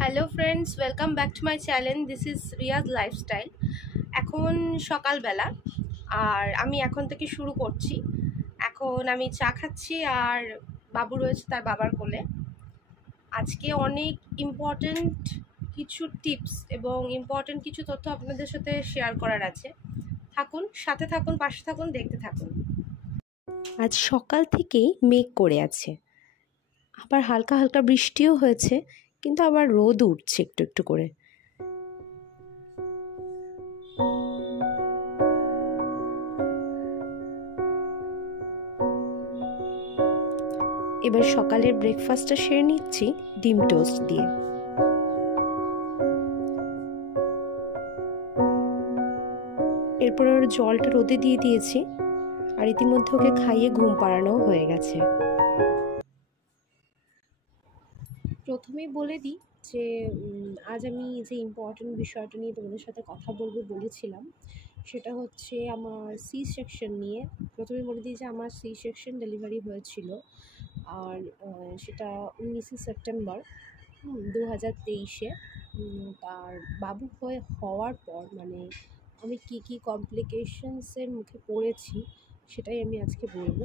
Hello friends, welcome back to my channel. This is Riaz lifestyle. এখন সকালবেলা আর আমি এখন থেকে শুরু করছি। এখন আমি চা খাচ্ছি আর বাবু রয়েছে তার বাবার কোলে। আজকে অনেক ইম্পর্ট্যান্ট কিছু টিপস এবং ইম্পর্ট্যান্ট কিছু তথ্য আপনাদের সাথে শেয়ার করার আছে। থাকুন, সাথে থাকুন, পাশে থাকুন, দেখতে থাকুন। আজ সকাল থেকেই মেঘ করে আছে, আবার হালকা হালকা বৃষ্টিও হয়েছে, কিন্তু আবার রোদ উঠছে একটু একটু করে। এবার সকালের ব্রেকফাস্টটা সেরে নিচ্ছি ডিম টোস্ট দিয়ে। এরপর ওর জলটা রোদে দিয়ে দিয়েছি, আর ইতিমধ্যে ওকে খাইয়ে ঘুম পাড়ানো হয়ে গেছে। প্রথমেই বলে দিই যে আজ আমি যে ইম্পর্টেন্ট বিষয়টা নিয়ে তোমাদের সাথে কথা বলবো বলেছিলাম, সেটা হচ্ছে আমার সি সেকশন নিয়ে। প্রথমে বলে দিই যে আমার সি সেকশন ডেলিভারি হয়েছিল, আর সেটা 19শে সেপ্টেম্বর 2023-এ। তার বাবু হওয়ার পর মানে আমি কী কী কমপ্লিকেশনসের মুখে পড়েছি সেটাই আমি আজকে বলবো।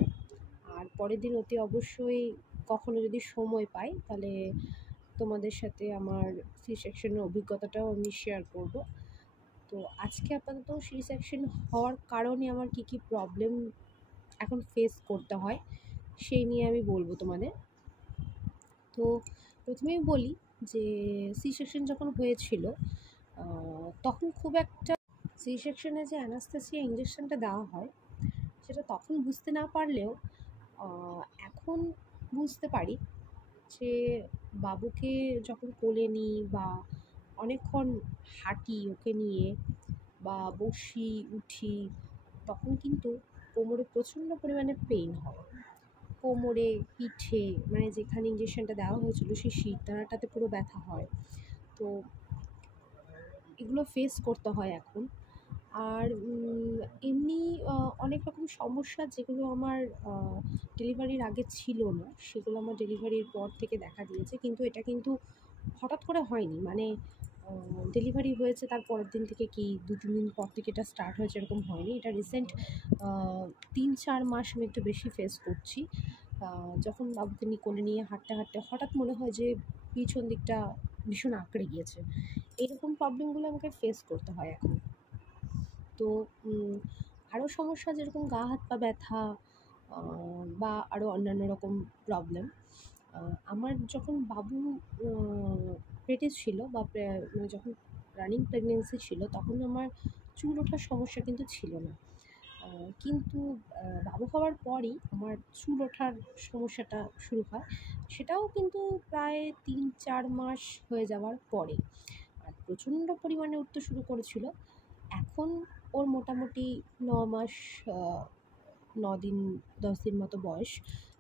আর পরের দিন অতি অবশ্যই কখনো যদি সময় পাই তাহলে তোমাদের সাথে আমার সি সেকশনের অভিজ্ঞতাটাও আমি শেয়ার করব। তো আজকে আপাতত সি সেকশন হওয়ার কারণে আমার কী কী প্রবলেম এখন ফেস করতে হয় সেই নিয়ে আমি বলবো তোমাদের। তো প্রথমেই বলি যে সি সেকশন যখন হয়েছিল তখন খুব একটা সি সেকশনে যে অ্যানাস্থেসিয়া ইঞ্জেকশনটা দেওয়া হয় সেটা তখন বুঝতে না পারলেও এখন বুঝতে পারি যে বাবুকে যখন কোলে নিই বা অনেকক্ষণ হাঁটি ওকে নিয়ে বা বসি উঠি, তখন কিন্তু কোমরে প্রচণ্ড পরিমাণে পেইন হয়। কোমরে, পিঠে, মানে যেখানে ইঞ্জেকশনটা দেওয়া হয়েছিল সেই শিরদাঁড়াটাতে পুরো ব্যথা হয়। তো এগুলো ফেস করতে হয় এখন। আর এমনি অনেক রকম সমস্যা যেগুলো আমার ডেলিভারির আগে ছিল না, সেগুলো আমার ডেলিভারির পর থেকে দেখা দিয়েছে। কিন্তু এটা কিন্তু হঠাৎ করে হয়নি, মানে ডেলিভারি হয়েছে তার পরের দিন থেকে কি 2-3 দিন পর থেকে এটা স্টার্ট হয়েছে এরকম হয়নি। এটা রিসেন্ট 3-4 মাস আমি একটু বেশি ফেস করছি। যখন বাবুকে কোলে নিয়ে হাঁটতে হাঁটতে হঠাৎ মনে হয় যে পিছন দিকটা ভীষণ আঁকড়ে গিয়েছে। এরকম প্রবলেমগুলো আমাকে ফেস করতে হয় এখন। তো আরও সমস্যা যেরকম গা হাত পা ব্যথা বা আরও অন্যান্য রকম প্রবলেম। আমার যখন বাবু পেটে ছিল বা মানে যখন রানিং প্রেগনেন্সি ছিল তখন আমার চুল ওঠার সমস্যা কিন্তু ছিল না। কিন্তু বাবু হওয়ার পরই আমার চুল ওঠার সমস্যাটা শুরু হয়, সেটাও কিন্তু প্রায় 3-4 মাস হয়ে যাওয়ার পরে। আর প্রচণ্ড পরিমাণে উঠতে শুরু করেছিল। এখন ওর মোটামুটি 9 মাস, 9 দিন 10 দিন মতো বয়স।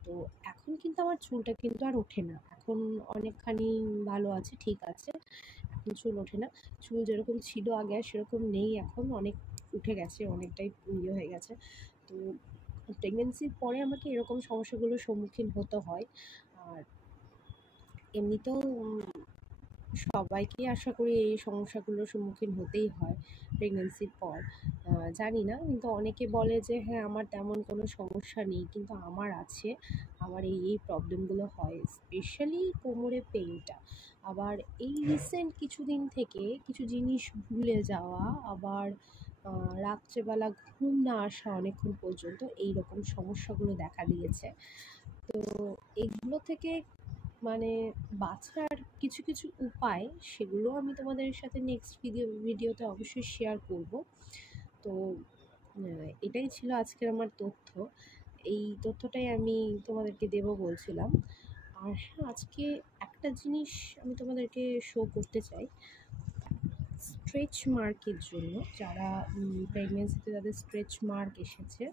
তো এখন কিন্তু আমার চুলটা কিন্তু আর ওঠে না। এখন অনেকখানি ভালো আছে, ঠিক আছে। এখন চুল ওঠে না। চুল যেরকম ছিল আগে আর সেরকম নেই, এখন অনেক উঠে গেছে, অনেকটাই ইয়ে হয়ে গেছে। তো প্রেগনেন্সির পরে আমাকে এরকম সমস্যাগুলোর সম্মুখীন হতে হয়। আর এমনিতেও সবাইকেই আশা করি এই সমস্যাগুলোর সম্মুখীন হতেই হয় প্রেগনেন্সির পর। জানি না, কিন্তু অনেকে বলে যে হ্যাঁ আমার তেমন কোনো সমস্যা নেই, কিন্তু আমার আছে। আমার এই প্রবলেমগুলো হয়, স্পেশালি কোমরে পেইনটা। আবার এই রিসেন্ট কিছুদিন থেকে কিছু জিনিস ভুলে যাওয়া, আবার রাত্রেবেলা ঘুম না আসা অনেকক্ষণ পর্যন্ত, এই রকম সমস্যাগুলো দেখা দিয়েছে। তো এগুলো থেকে মানে বাঁচার কিছু কিছু উপায়, সেগুলো আমি তোমাদের সাথে নেক্সট ভিডিওতে অবশ্যই শেয়ার করব। তো এটাই ছিল আজকের আমার তথ্য। এই তথ্যটাই আমি তোমাদেরকে দেব বলছিলাম। আর হ্যাঁ, আজকে একটা জিনিস আমি তোমাদেরকে শো করতে চাই। স্ট্রেচ মার্কের জন্য, যারা প্রেগনেন্সিতে যাদের স্ট্রেচ মার্ক এসেছে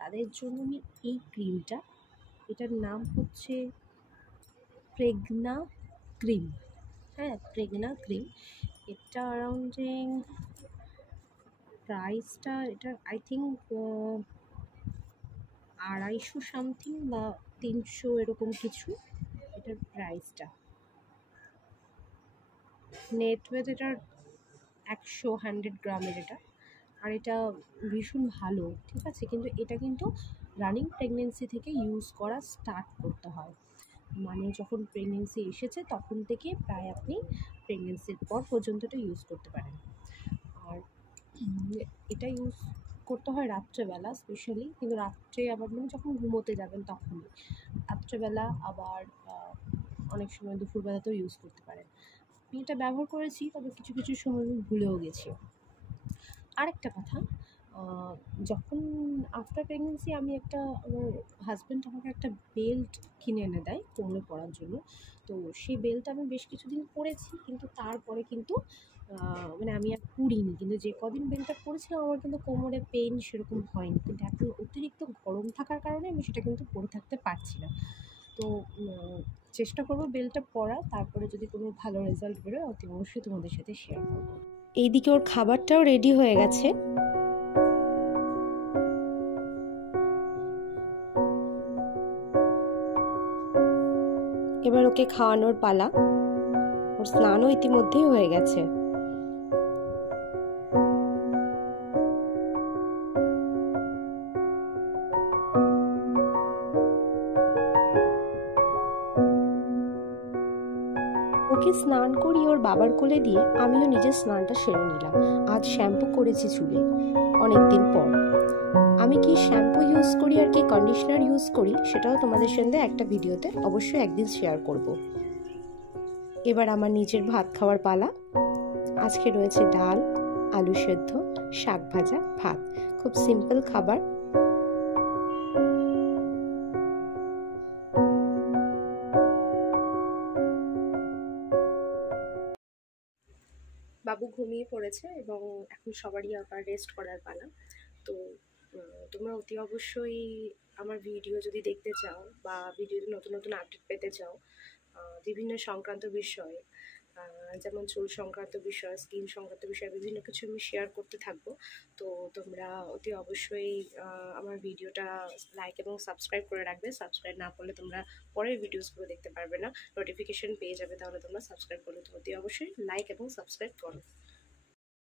তাদের জন্য আমি এই ক্রিমটা, এটার নাম হচ্ছে প্রেগনা ক্রিম। হ্যাঁ, প্রেগনা ক্রিম। এটা অ্যারাউন্ডিং প্রাইসটা, এটা আই থিঙ্ক 250 সামথিং বা 300 এরকম কিছু এটার প্রাইসটা। নেট ওয়েট এটার 100 গ্রামের এটা। আর এটা ভীষণ ভালো, ঠিক আছে, কিন্তু এটা কিন্তু রানিং প্রেগনেন্সি থেকে ইউজ করা স্টার্ট করতে হয়। মানে যখন প্রেগনেন্সি এসেছে তখন থেকে প্রায় আপনি প্রেগনেন্সির পর পর্যন্ত এটা ইউজ করতে পারেন। আর এটা ইউজ করতে হয় রাত্রেবেলা স্পেশালি, কিন্তু রাত্রে আবার মানে যখন ঘুমোতে যাবেন তখনই, রাত্রেবেলা আবার অনেক সময় দুপুরবেলাতেও ইউজ করতে পারেন। আমি এটা ব্যবহার করেছি, তবে কিছু কিছু সময় আমি ভুলেও গেছি। আরেকটা কথা, যখন আফটার প্রেগনেন্সি আমি আমার হাজব্যান্ড আমাকে একটা বেল্ট কিনে এনে দেয় কোমরে পরার জন্য। তো সেই বেল্টটা আমি বেশ কিছুদিন পরেছি, কিন্তু তারপরে কিন্তু মানে আমি আর পরিনি। কিন্তু যে কদিন বেল্টটা পরেছিলাম আমার কিন্তু কোমরে পেইন সেরকম হয়নি, কিন্তু এখন অতিরিক্ত গরম থাকার কারণে আমি সেটা কিন্তু পরে থাকতে পারছি না। তো চেষ্টা করবো বেল্টটা পরা, তারপরে যদি কোনো ভালো রেজাল্ট বেরোয় অতি অবশ্যই তোমাদের সাথে শেয়ার করবো। এইদিকে ওর খাবারটাও রেডি হয়ে গেছে। এবার ওকে খাওয়ানোর পালা। ওর স্নানও ইতিমধ্যেই হয়ে গেছে। ওকে স্নান করিয়ে ওর বাবার কোলে দিয়ে আমিও নিজের স্নানটা সেরে নিলাম। আজ শ্যাম্পু করেছি চুলে অনেকদিন পর। আমি কি শ্যাম্পু ইউজ করি আর কি কন্ডিশনার ইউজ করি সেটাও তোমাদের সঙ্গে একটা ভিডিওতে অবশ্যই একদিন শেয়ার করব। এবার আমার নিজের ভাত খাওয়ার পালা। আজকে রয়েছে ডাল, আলু সেদ্ধ, শাক ভাজা, ভাত। খুব সিম্পল খাবার। বাবু ঘুমিয়ে পড়েছে এবং এখন সবারই আবার রেস্ট করার পালা। তো তোমরা অতি অবশ্যই আমার ভিডিও যদি দেখতে চাও বা ভিডিওতে নতুন নতুন আপডেট পেতে চাও বিভিন্ন সংক্রান্ত বিষয়ে, যেমন চুল সংক্রান্ত বিষয়, স্কিন সংক্রান্ত বিষয়, বিভিন্ন কিছু আমি শেয়ার করতে থাকবো। তো তোমরা অতি অবশ্যই আমার ভিডিওটা লাইক এবং সাবস্ক্রাইব করে রাখবে। সাবস্ক্রাইব না করলে তোমরা পরের ভিডিওসগুলো দেখতে পারবে না, নোটিফিকেশন পেয়ে যাবে। তাহলে তোমরা সাবস্ক্রাইব করলে তো অতি অবশ্যই লাইক এবং সাবস্ক্রাইব করো।